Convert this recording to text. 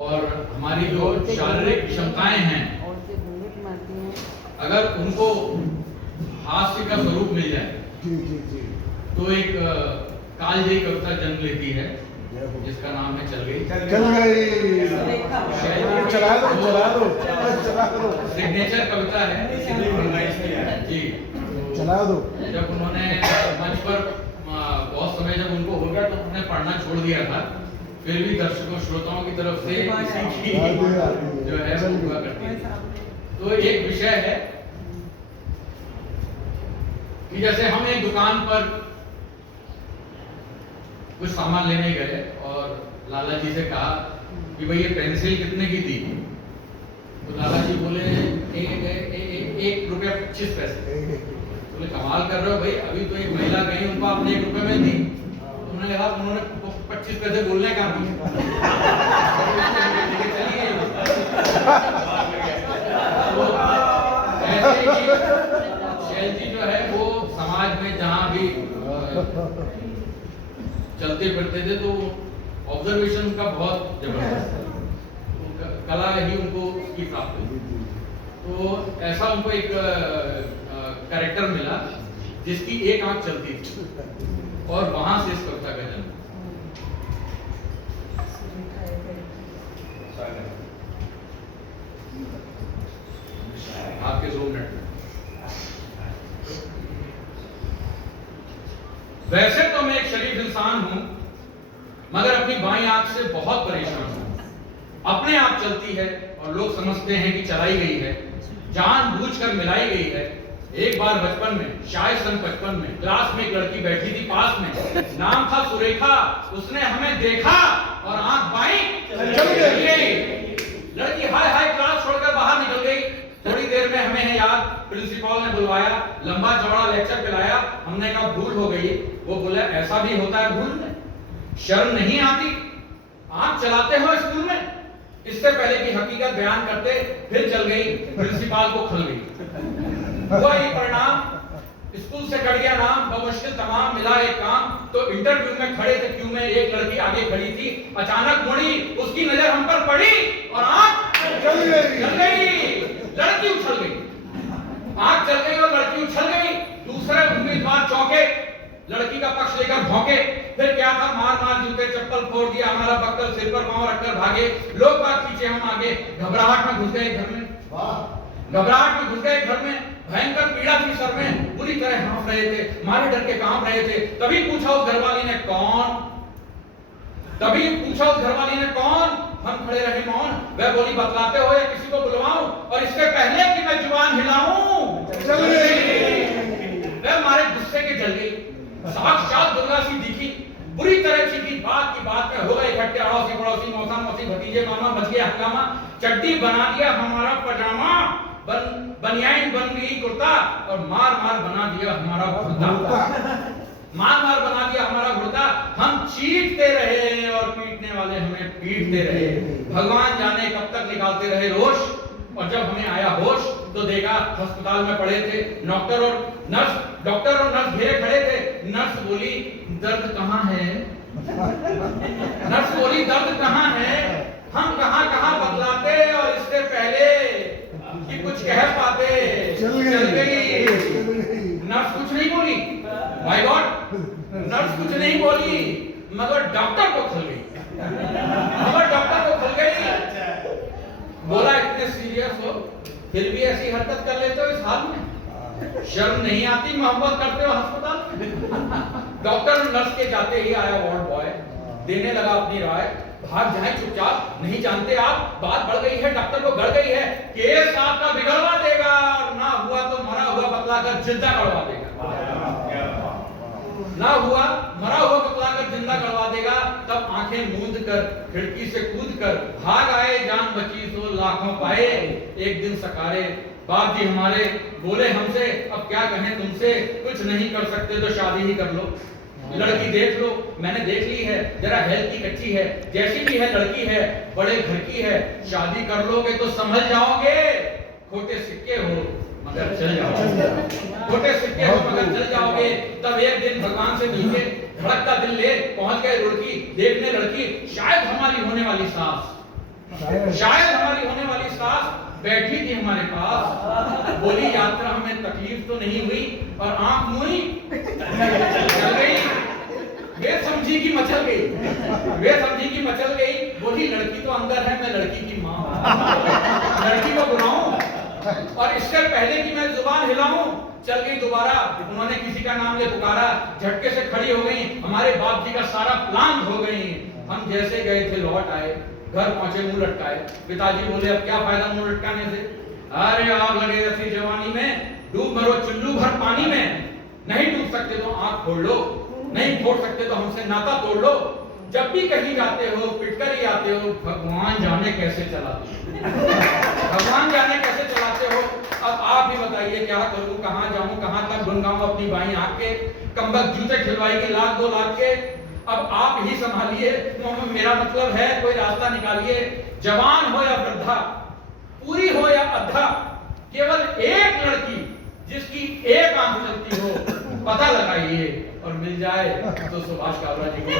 और हमारी जो शारीरिक क्षमताएं हैं, अगर उनको हास्य का स्वरूप मिल जाए तो एक कालजयी कविता जन्म लेती है जिसका नाम है चल गई। चला दो सिग्नेचर कविता है जी। चला दो। जब उन्होंने मंच पर बहुत समय जब उनको हो गया तो उन्होंने पढ़ना छोड़ दिया था, फिर भी दर्शकों श्रोताओं की तरफ से इसी की जो है वो हुआ करती है। तो एक विषय है कि जैसे हम एक दुकान पर कुछ सामान लेने गए और लाला जी से कहा कि भाई ये पेंसिल कितने की थी, तो लाला जी बोले 1 रुपया 25 पैसे। बोले कमाल कर रहे हो भाई, अभी तो एक महिला गई उनको आपने 1 रुपये में दी। उन्होंने कहा उन्होंने 25 पैसे बोलने का शैल जी जो है वो समाज में जहाँ भी चलते फिरते थे तो ऑब्जर्वेशन उनका बहुत जबरदस्त है, कला ही उनको की प्राप्त हुई। तो ऐसा उनको एक कैरेक्टर मिला जिसकी एक आंख चलती थी और वहां से इस कविता का जन्म। आपके 2 मिनट। वैसे तो मैं एक शरीफ इंसान हूं, मगर अपनी बाईं आंख से बहुत परेशान हूं। अपने आप चलती है और लोग समझते हैं कि चलाई गई है, जानबूझकर मिलाई गई है। एक बार बचपन में, शायद सन 55 में, क्लास में एक लड़की बैठी थी पास में, नाम था सुरेखा। उसने हमें देखा और आंख बाईं चल गई। लड़की हाय हाय क्लास छोड़कर बाहर निकल गई। थोड़ी देर में हमें है याद, प्रिंसिपल ने बुलवाया, लंबा चौड़ा लेक्चर पिलाया। हमने कहा भूल हो गई। वो बोला ऐसा भी होता है भूल में, शर्म नहीं आती? आंख चलाते हो स्कूल में? इससे पहले कि हकीकत बयान करते फिर चल गई, प्रिंसिपल को खल गई। वही परिणाम, स्कूल से कट गया नाम, बमुश्किल तमाम मिला एक काम। तो इंटरव्यू में खड़े थे क्यों में, एक लड़की आगे खड़ी थी, अचानक मुड़ी, उसकी नजर हम पर पड़ी और आंख चल गई। लड़की उछल गई, आंख चल गई और लड़की उछल गई। दूसरे उम्मीदवार चौंके, लड़की का पक्ष लेकर भौंके। फिर क्या था, मार मार जूते चप्पल फोड़ दिया, हमारा बक्कल सिर पर पांव रखकर भागे। लोग बात पीछे, हम आगे। घबराहट में घुस गए घर में, घबराहट में घुस गए घर में। भयंकर पीड़ा थी सर में, बुरी तरह हाँफ रहे थे, मारे डर के कांप रहे थे। तभी पूछा उस घरवाली ने कौन, तभी पूछा उस घरवाली ने कौन। हम खड़े रहे मौन। वह बोली बतलाते हो या किसी को बुलवाऊं, और इसके पहले कि मैं जुबान हिलाऊं चल गई। वह मारे गुस्से के जल गई, साक्षात दुर्गा सी दिखी, बुरी तरह चीखी। बात की बात में हो गए इकट्ठे अड़ोसी पड़ोसी, मौसा मौसी, भतीजे मामा। मच गया हंगामा, चड्डी बना दिया हमारा पजामा, बनियाइन बन गई कुर्ता, और मार मार बना दिया हमारा कुर्ता। मार मार बना दिया हमारा कुर्ता। हम चीखते रहे और पीटने वाले हमें पीटते रहे। भगवान जाने कब तक निकालते रहे रोष। और जब हमें आया होश तो देखा अस्पताल में पड़े थे डॉक्टर और नर्स घेरे खड़े थे। नर्स बोली दर्द कहाँ है, नर्स बोली दर्द कहाँ है। हम कहाँ कहाँ बतलाते और इससे पहले कि कुछ कह पाते चल गई। नर्स कुछ नहीं बोली, माय गॉड, नर्स कुछ नहीं बोली, मगर डॉक्टर को खल गई, मगर डॉक्टर को खल गई। बोला इतने सीरियस हो फिर भी ऐसी हरकत कर लेते हो इस हाल में, शर्म नहीं आती? मोहब्बत करते हो अस्पताल में। डॉक्टर नर्स के जाते ही आया वार्ड बॉय, देने लगा अपनी राय। भाग जाए चुपचाप, नहीं जानते आप बात बढ़ गई है, डॉक्टर को गड़ गई है, केस आपका बिगड़वा देगा, और ना हुआ तो मरा हुआ बतलाकर जिंदा करवा देगा। ना हुआ मरा हुआ बतलाकर जिंदा करवा देगा। तब आंखें मूंद कर खिड़की से कूद कर भाग आए, जान बची तो लाखों पाए। एक दिन सकारे बाप जी हमारे बोले हमसे, अब क्या कहें तुमसे, कुछ नहीं कर सकते तो शादी ही कर लो। लड़की देख लो, मैंने देख ली है, जरा हेल्थ की कच्ची है, जैसी भी है लड़की है, बड़े घर की है, शादी कर लोगे तो संभल जाओगे। खोटे सिक्के हो मगर चल जाओगे, खोटे सिक्के हो मगर चल जाओगे। तब एक दिन भगवान से मिलके धड़कता दिल ले पहुंच गए रुड़की, देखने लड़की शायद हमारी होने वाली सास। शायद हमारी होने वाली सास बैठी थी हमारे पास, बोली यात्रा हमें तकलीफ तो नहीं हुई, और आंख मुई चल गई। वे समझी की मचल गई, बोली लड़की तो अंदर है, मैं लड़की की माँ लड़की को बुलाऊं, और इससे पहले कि मैं जुबान हिलाऊं चल गई दोबारा। उन्होंने किसी का नाम ले पुकारा, झटके से खड़ी हो गई, हमारे बाप जी का सारा प्लान हो गई। हम जैसे गए थे लौट आए, घर पहुंचे मुंह लटकाए। पिताजी बोले अब क्या फायदा मुंह लटकाने से, अरे आग लगे ऐसी जवानी में, डूब मरो चुल्लू भर पानी में। नहीं डूब सकते तो आंख फोड़ लो, नहीं फोड़ सकते तो हमसे नाता तोड़ लो। जब भी कहीं जाते हो पिटकर ही आते हो, भगवान जाने कैसे चलाते हो भगवान जाने कैसे चलाते हो। अब आप ही बताइए क्या करूं, कहां जाऊं, कहां तक गुनगाऊं अपनी बाई आंख के। कमबख्त जूते खिलवाएगी 1-2 लाख के। अब आप ही संभालिए, मेरा मतलब है कोई रास्ता निकालिए। जवान हो या वृद्धा, पूरी हो या अद्धा, केवल एक लड़की जिसकी एक आंख चलती हो, पता लगाइए, और मिल जाए तो सुभाष काबरा जी को